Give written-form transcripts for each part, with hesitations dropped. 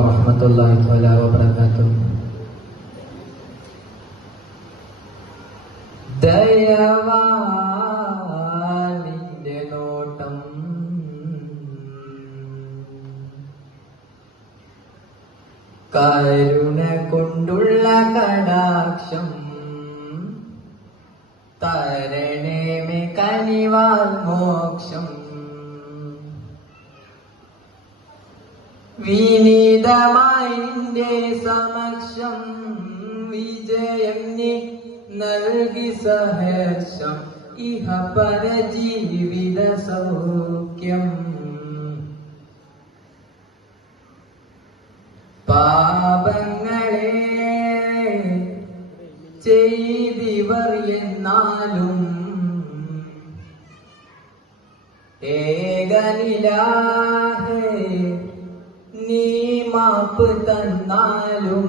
warahmatullahi wabarakatuh. ദയവാലിന്റെ നോട്ടം കരുണ കൊണ്ടുള്ള കടാക്ഷം തരണേമേ കനിവാൽ മോക്ഷം വിനീതമായി നിന്റെ സമക്ഷം വിജയം നീ നൽകി സഹർഷം ഇഹ പര ജീവിത സൗഖ്യം പാപങ്ങളെ ചെയ്തിവർ എന്നാലും ഏകനിലാഹേ നീ മാപ്പ് തന്നാലും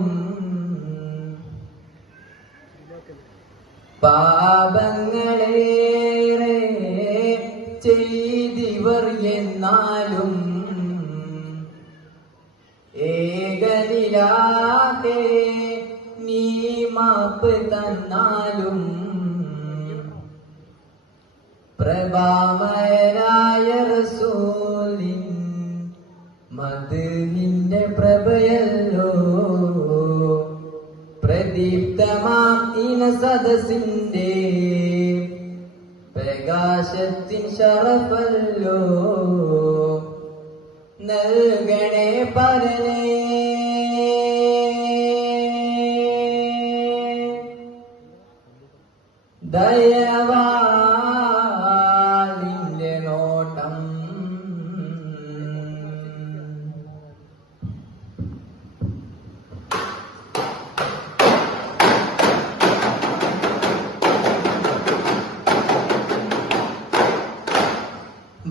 പാപങ്ങളേറെ ചെയ്തിവർ എന്നാലും ഏകനിലാഹേ നീ മാപ്പ് തന്നാലും പ്രഭാമയനായ റസൂലിൻ മദ്ഹിന്റെ പ്രഭയല്ലോ പ്രദീപ്തമാം ഇന സദസിന്റെ പ്രകാശത്തിൻ ശറഫല്ലോ നൽകണേ പരനേ ദയവാലിന്റെ നോട്ടം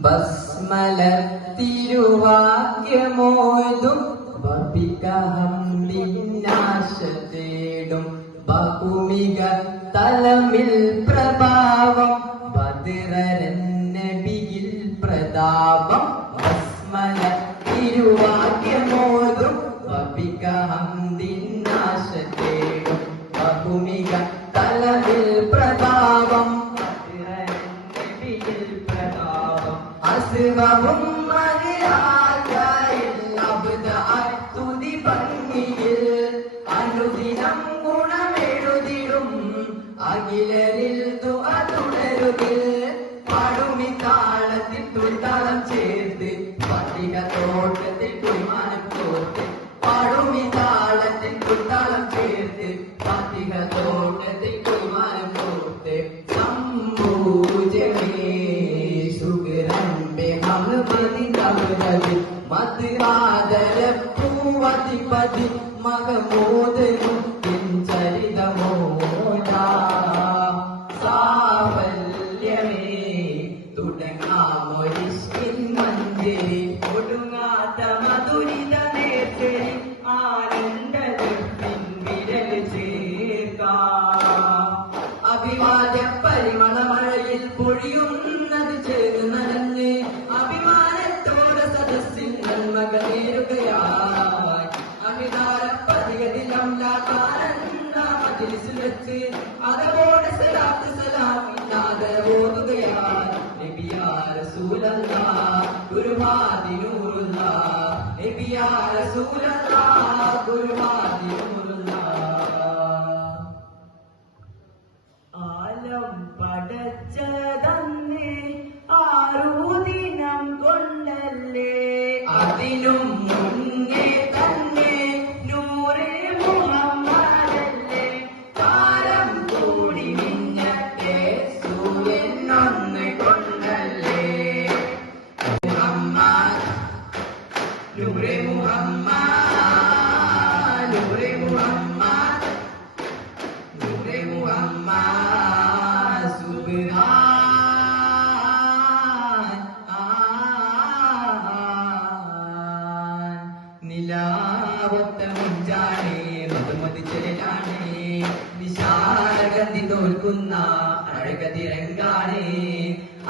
ബസ്മല തിരുവാക്യമോതും ബപികഹംദിനാശ തേടും ബഹുമിക തലമിൽ പ്രഭാവം ബദ്രനബിയിൽ പ്രതാപം ബസ്മല തിരുവാക്യമോതും ബപികഹംദിനാശ തേടും ബഹുമിക തലമിൽ പ്രഭാവം ബദ്രനബിയിൽ പ്രതാപം അസ്വവും തുതി ഭംഗിയിൽ അനുദിനം ഗുണമെഴുതിടും അഖിലരിൽ ദുആ തുടരുകിൽ പാടുമി താളത്തിൽ തുൽത്താളം ചേർത്ത് പതിക തോട്ടത്തിൽ കുളിമാനം തോർത്ത് പാടുമി താളത്തിൽ തുൽത്താളം ചേർത്ത് പതിക തോട്ടത്തിൽ കുളിമാനം തോർത്ത് സംഭൂജമേ സുഗരംബെ മഹമതി തമരവി മദ്രാദര പൂവതിപതി മകമോദനും ചരിതമോദ സാഫല്യമേ തുടങ്ങാമൊരിഷ്കിൻ മഞ്ജരി ഒടുങ്ങാത്ത മധുരിത നേർച്ചരി ആനന്ദത്തിൻ വിരൽ ചേർക്കാം അഭിവാദ്യ പരിമളമഴയിൽ പൊഴിയുന്നത് ചേർന്ന് നനഞ്ഞ് അഭിമാനത്തോടെ സദസ്സിൽ നന്മക നേരുകയായി അമിതാര പതികതിലംലാകാരന്ദ വെച്ച് അതവോടെ സലാത്ത് സലാമില്ലാതെ ഓതുകയായി നബിയാ റസൂലല്ലാഹ് ഗുരുവാദി നൂറുല്ലാഹ് നബിയാ റസൂലല്ലാഹ് ഗുരുവാദി നൂറുല്ലാഹ് ആലം പടച്ചതന്നെ ആറുദിനം കൊണ്ടല്ലേ അതിനും മുന്നേ തന്നെ നൂറേ മുഹമ്മദല്ലേ കാലം കൂടി മിന്നട്ടെ സൂര്യൻ ഒന്ന് കൊണ്ടല്ലേ മുഹമ്മദ് നൂറേ മുഹമ്മദ് നൂറേ മുഹമ്മദ് നൂറേ മുഹമ്മദ് സുബ്ഹാൻ നിലാവത്ത മുഞ്ചാണേ മധുമതി ചെലാണേ വിശാലഗന്ധി തോൽക്കുന്ന അഴകതിരങ്കാണേ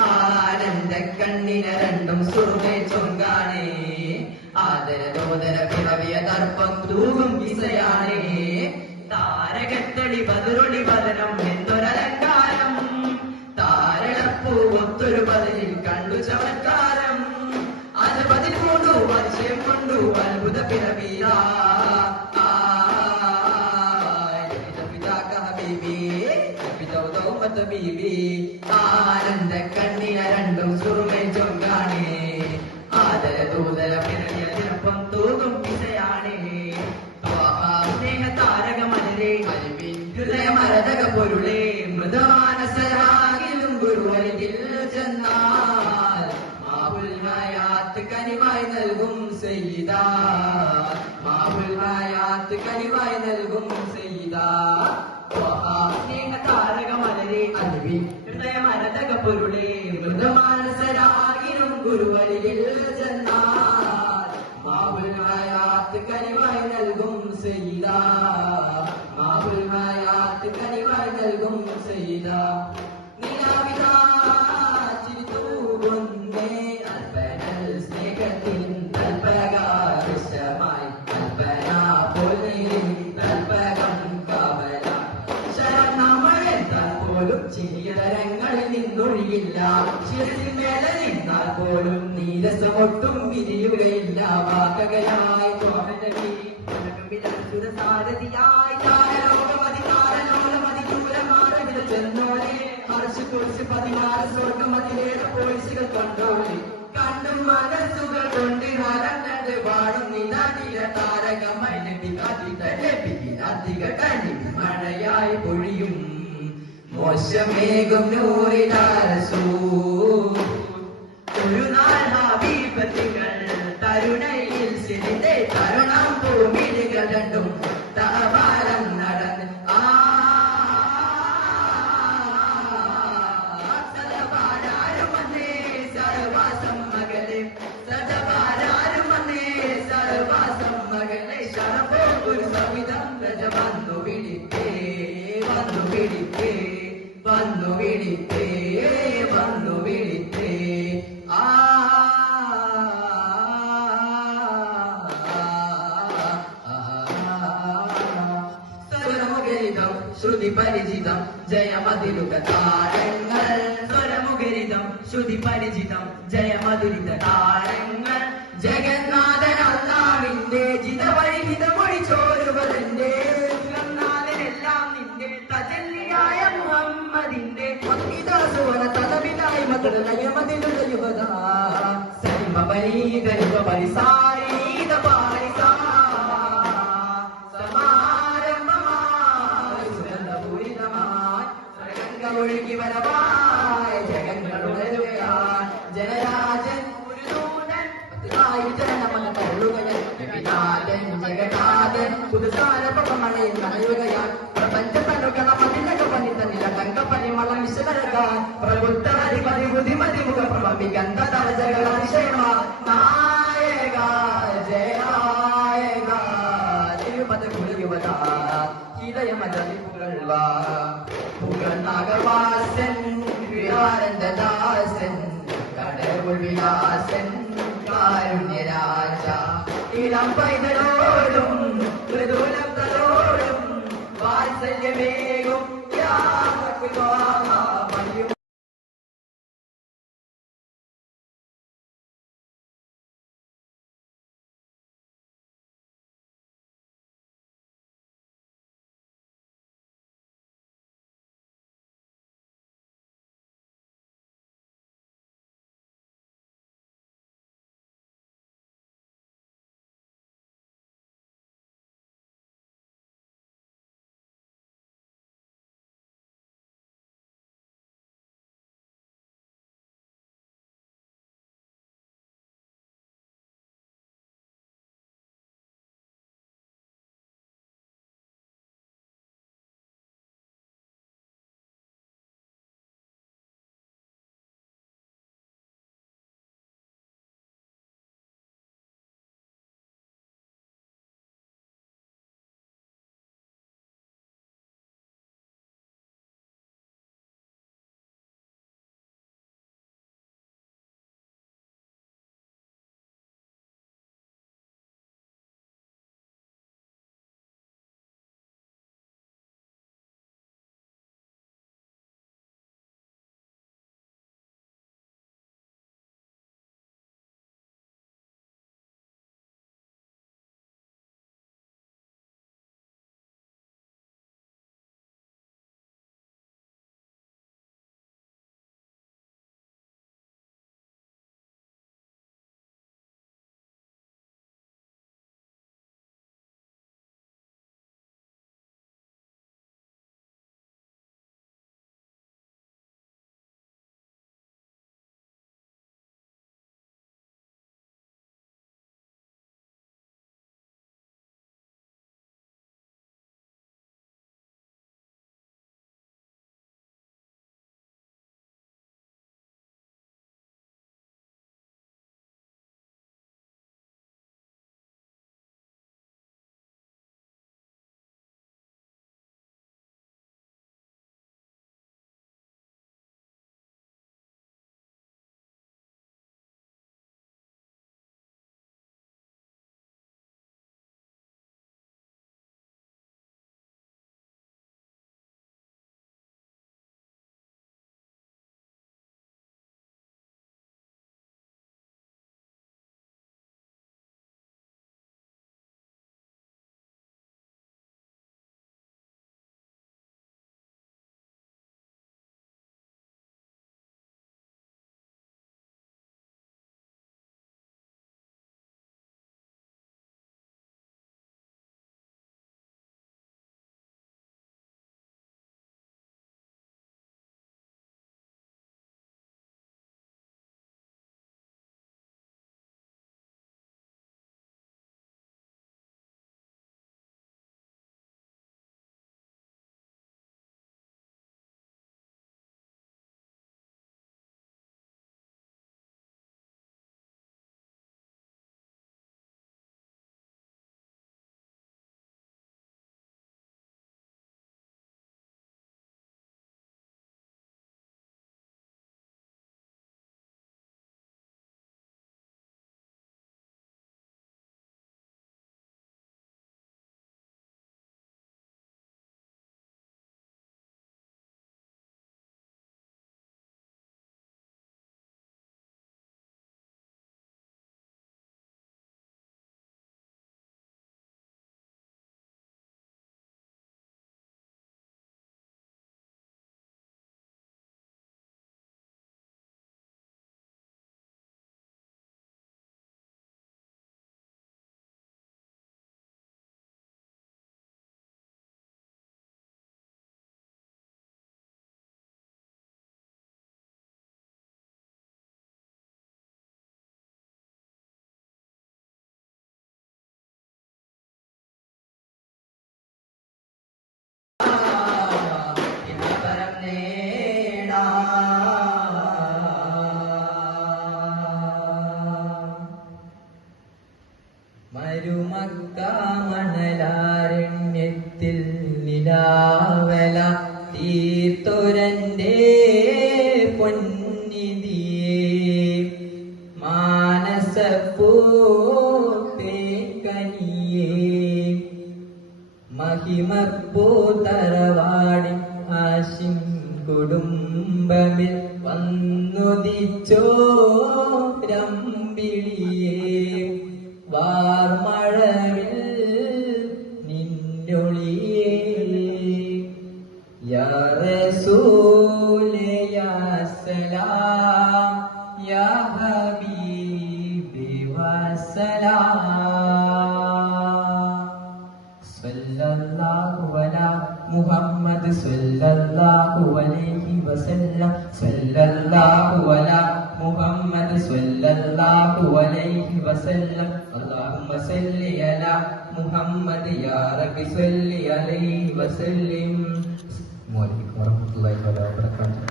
ആനന്ദ കണ്ണിന രണ്ടും സുറുമേ ചൊങ്കാണേ ആദരദോദര പിറവിയ തർപ്പം തൂകും വിസയാണേ താരകത്തടി പതിരൊളി പതനം എന്നൊരലങ്കാരം താരളപ്പൂ ഒത്തൊരു പതിലിൽ കണ്ടു ചമത്കാരം അത് പതിൽ കൊണ്ടു പരിചയം കൊണ്ടു അത്ഭുത പിറവിയ ആനന്ദ കണ്ണിന രണ്ടും സുറുമേ ചൊങ്കാണേ ആദര ദൂതര പിറവിയ ചിലപ്പം തൂകും വിസയാണേ സ്നേഹ താരകമലരെ ഹൃദയമരതക പൊരുളേ മൃദമാനസരാകിലും ഗുരുവരികിൽ ചെന്നാൽ മാഹുൽ ഹയാത്ത് കനിവായി നൽകും സയ്യിദ മാഹുൽ ഹയാത്ത് കനിവായി നൽകും സയ്യിദ സ്നേഹ താരകമലരെ അലിവിൻ ഹൃദയമരതക പൊരുളേ മൃദമാനസരാകിലും ഗുരുവരികിൽ ചെന്നാൽ മാഹുൽ ഹയാത്ത് കനിവായി നൽകും സയ്യിദ മാഹുൽ ഹയാത്ത് കനിവായി നൽകും സയ്യിദ നിലാവിതാ ചിരിതൂകുന്നേ അൽപ്പനൽ സ്നേഹത്തിൻ തൽപകാശമായി അൽപ്പന പൊലിൻ തൽപകം കവല ശരണമഴത്താൽ പോലും ചിരിയതരങ്ങളിൽ നിന്നൊഴിയില്ല ചിരത്തിൽ മേലെ നിന്നാൽ പോലും നീരസമൊട്ടും വിരിയുകയില്ല വാക്കകയായി സാരഥിയായി ചെന്നോളെ മറിച്ച് കുറിച്ച് 16 സ്വർഗമതിലേറെ പോലീസുകൾ കൊണ്ടോളി കണ്ടും മനസ്സുകൾ കൊണ്ട് നടന്നത് വാടും നില താരകമൈ അധിക കണി മഴയായി പൊഴിയും മോശമേകും നൂറിലാരസൂ ഒരു നാൾ ഹബീബത്തികൾ തരുണയിൽ സിരിന്റെ തരുണം ഭൂമികൾ രണ്ടും തപാലം നടന്ന് സദപാരാരുമന്നേ സർവാസം മകളെ സദപാരാരുമന്നേ സർവാസം മകളെ ശരഭോ ഒരു സവിധം രജ വന്നു വിളിത്തേ വന്നു വിളിത്തേ വന്നു വിളിത്തേ വന്നു വിളിത്തേ സ്വരമുഖരിതം ശ്രുതി പരിചിതം ജയമതിലുക താരങ്ങൾ സ്വരമുഖരിതം ശ്രുതി പരിചിതം ജയമധുരിത താരങ്ങൾ ജഗന്നാഥൻ അല്ലാവിന്റെ ജിതവൈഹിതമൊഴി ചോരുവതിന്റെ നാഥനെല്ലാം നിന്റെ തജല്ലിയായ മുഹമ്മദിന്റെ സുവന തലവിലായി മകളയമതിലുള്ള യുവത സരിമ പരീതരിവ പരിസാരീത പാരിസാ ഒഴുകി വരവായ ജഗങ്ങളുടരുകയാൻ ജനരാജൻ ജഗനാഥൻ പുതുസാരമണയിൽ നനയുകയാൻ പ്രപഞ്ചത്തനുകണ മതിലക പണിത നിലകങ്കപ്പനിമള വിശകലകാൻ പ്രബുദ്ധമതിമതി ബുദ്ധിമതി മുഖപ്രഭി ഗന്ധതരജകൾ അതിശയമാ നായക ജയായക തിരുപത കുളിയുവത ഹീതയമതി പുകഴ്വാ പുകഴ്നാഗവാസൻ വിഹാരന്ദദാസൻ കടവുൾ വിലാസൻ കാരുണ്യരാജ ഇളം പൈതലോടും മൃദുലം തലോടും വാത്സല്യമേകും മണലാരണ്യത്തിൽ നിലാവല തീർത്തൊരന്റെ പൊന്നിധിയേ മാനസപ്പൂക്കനിയേ മഹിമപ്പൂ തറവാടി ആശിം കുടുംബമിൽ വന്നുദിച്ചോ രമ്പിളിയേ വാർമഴവിൽ നിന്നൊളിയേ യാ റസൂലേ യാ സലാം യാ ഹബീബി വസലാം സല്ലല്ലാഹു അലാ മുഹമ്മദ് സല്ലല്ലാഹു അലൈഹി വസല്ലം സല്ലല്ലാഹു അലാ മുഹമ്മദ് സല്ലല്ലാഹു അലൈഹി വസല്ലം അല്ലാഹുമ്മ സല്ലി അലാ മുഹമ്മദ് യാ റബ്ബി സല്ലി അലൈഹി വസല്ലം. അസ്സലാമു അലൈക്കും വറഹ്മത്തുള്ളാഹി വബറകാതുഹു.